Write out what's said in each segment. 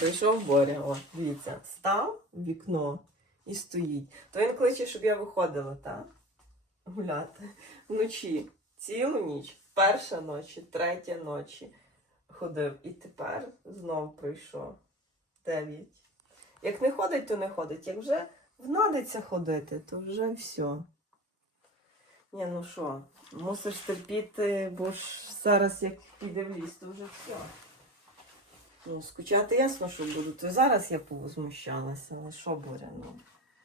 Прийшов Боря, о, дивіться, став в вікно і стоїть. То він кличе, щоб я виходила, так? Гуляти. Вночі, цілу ніч, перша ночі, третя ночі ходив. І тепер знов прийшов. Дев'ять. Як не ходить, то не ходить. Як вже внадиться ходити, то вже все. Ні, ну що, мусиш терпіти, бо ж зараз як піде в ліс, то вже все. Ну, скучати ясно, що буду. То зараз я повозмущалася, але що Боря, ну.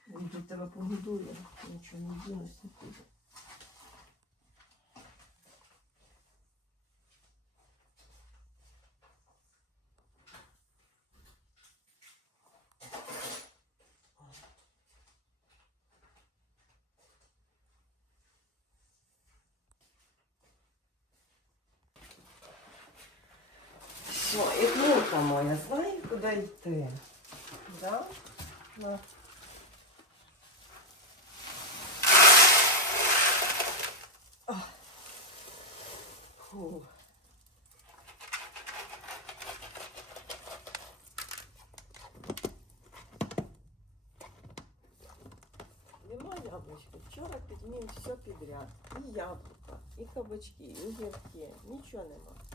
Він тебе погодує, нічого не дінусь. Все, і кнопка моя, знає, куди йти. Да? На. А. Фу. Нема яблучки. Вчора підмін все підряд. І яблука, і кабачки, і гірки. Нічого нема.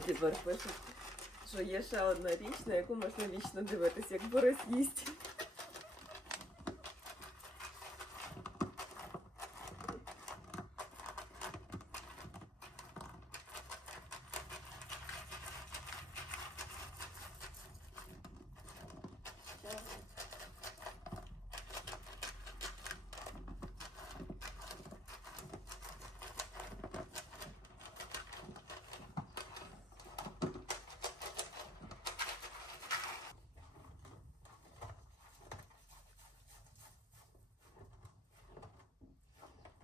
Тепер пишуть, що є ще одна річ, на яку можна вічно дивитися, як Борис їсть.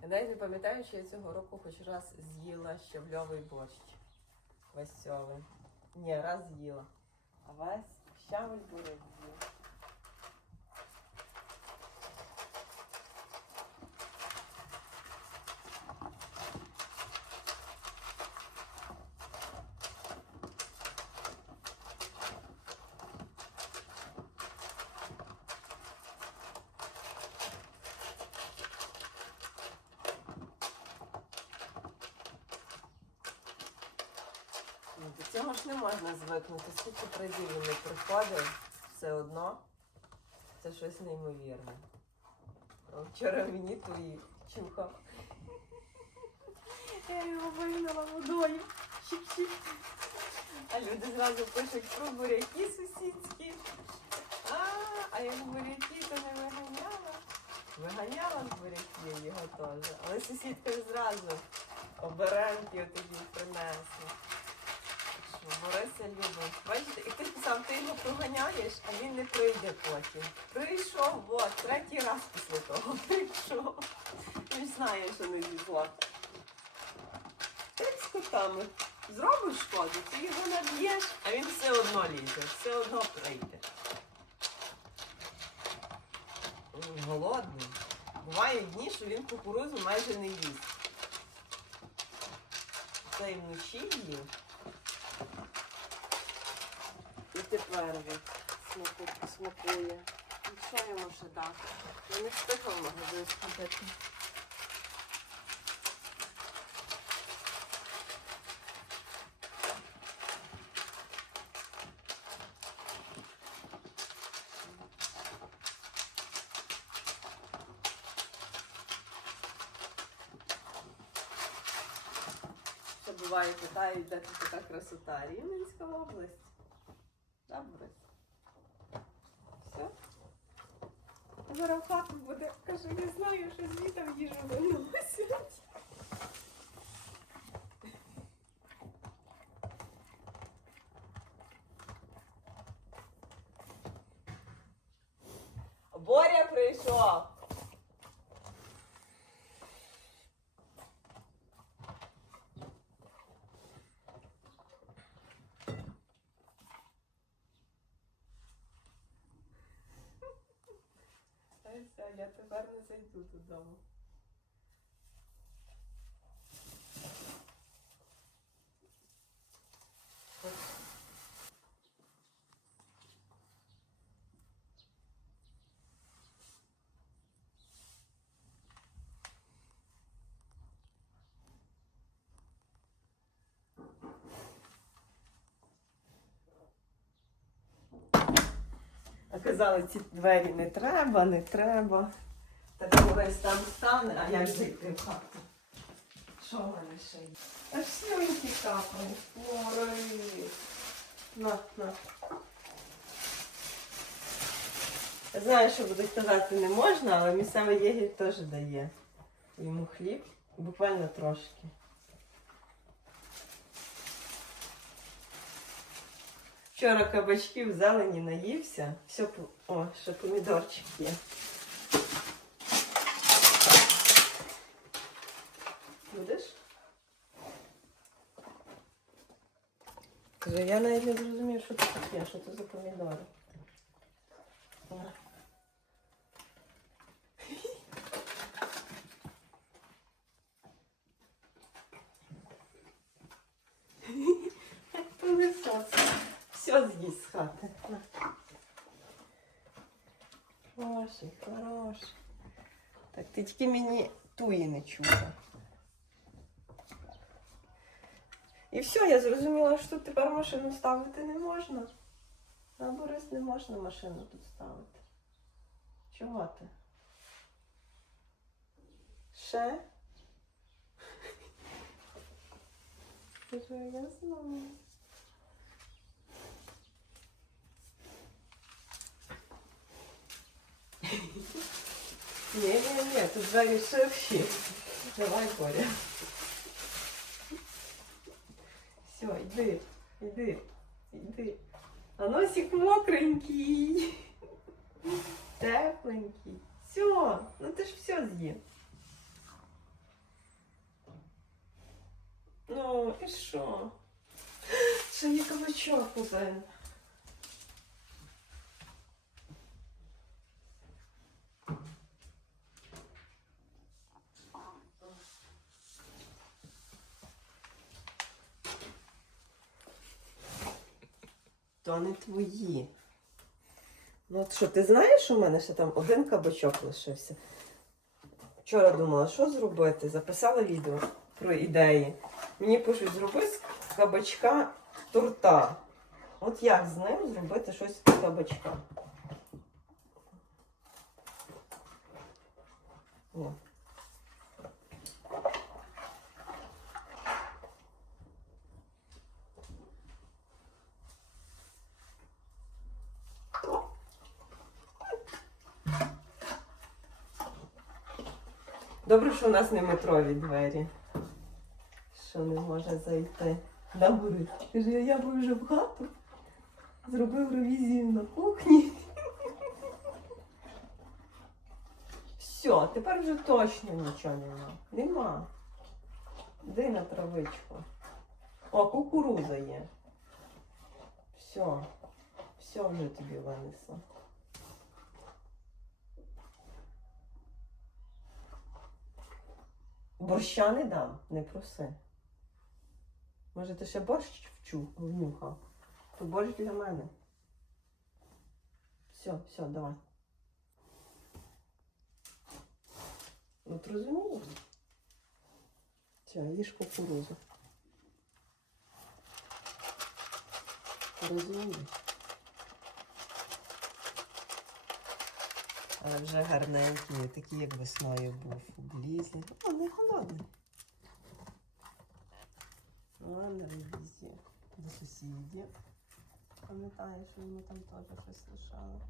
Я навіть не пам'ятаю, що я цього року хоч раз з'їла щавльовий борщ. Васьовий. Ні, раз з'їла. А весь щавель Борис з'їв. Цього ж не можна звикнути. Скільки разів він приходив, все одно це щось неймовірне. Вчора мені твої чухав. Я його вигнала водою. Чик-чик. А люди зразу пишуть про буряки сусідські. А, а як буряки, то не виганяла. Виганяла з буряків його теж. Але сусідка зразу оберемки тоді принесла. Що Бориса любить. Бачите, і ти писав, ти його проганяєш, а він не прийде потім. Прийшов, от, третій раз після того прийшов. Він знає, що не зі. Як з котами. Зробиш шкоду, ти його наб'єш, а він все одно лізе, все одно прийде. М, Голодний. Бувають дні, що він кукурузу майже не їсть. Та й вночі їв. І тепер смаку, смакує. І що йому ще дати? Я не встигла в магазин сходити. Буває, питають, де така красота. Рівненська область. Добре. Все. Зараз буде. Каже, не знаю, що звідти їжу виносять. Боря прийшов. повертайся, я тепер не зайду додому. Казали, ці двері не треба, не треба. Так колись там стане, а як зайти в хату? Що в мене ще є? Аж слюнки капають. Ой. На, на. Знаю, що будуть казати не можна, але місцевий єгір теж дає йому хліб, буквально трошки. Вчора кабачків зелені наївся. Все, о, ще помідорчик є. Будеш? Я навіть не зрозумію, що це таке, що це за помідори. На. Як пилисос. Все з'їсть з хати. Хороший, хороший. Так, ти тільки мені туї не чула. І все, я зрозуміла, що тут тепер машину ставити не можна. На Борис не можна машину тут ставити. Чого ти? Ще? Я знаю. Ні, ні, ні, тут двері ширші. Давай, Боря. Все, йди, йди, йди. А носик мокренький. Тепленький. Все, ну ти ж все з'їв. Ну, і що? Ще є кабачок один. То не твої. Ну, от що, ти знаєш, в мене ще там один кабачок лишився? Вчора думала, що зробити? Записала відео про ідеї. Мені пишуть, зроби з кабачка торта. От як з ним зробити щось з кабачка? О. Добре, що у нас не метрові двері. Що не може зайти. Да, Борис? Каже, я би вже в хату. Зробив ревізію на кухні. Все, тепер вже точно нічого нема. Нема. Де на травичку? О, кукуруза є. Все. Все вже тобі винесла. Борща не дам, не проси. Може, ти ще борщ вчу, внюхав? То борщ для мене. Все, все, давай. От розумієш? Все, їж кукурузу. Розумієш? Але вже гарненькі, такі, як весною був, у облізли. О, не холодний. Вон на ревізію до сусідів. Пам'ятаю, що ми там теж щось лишали.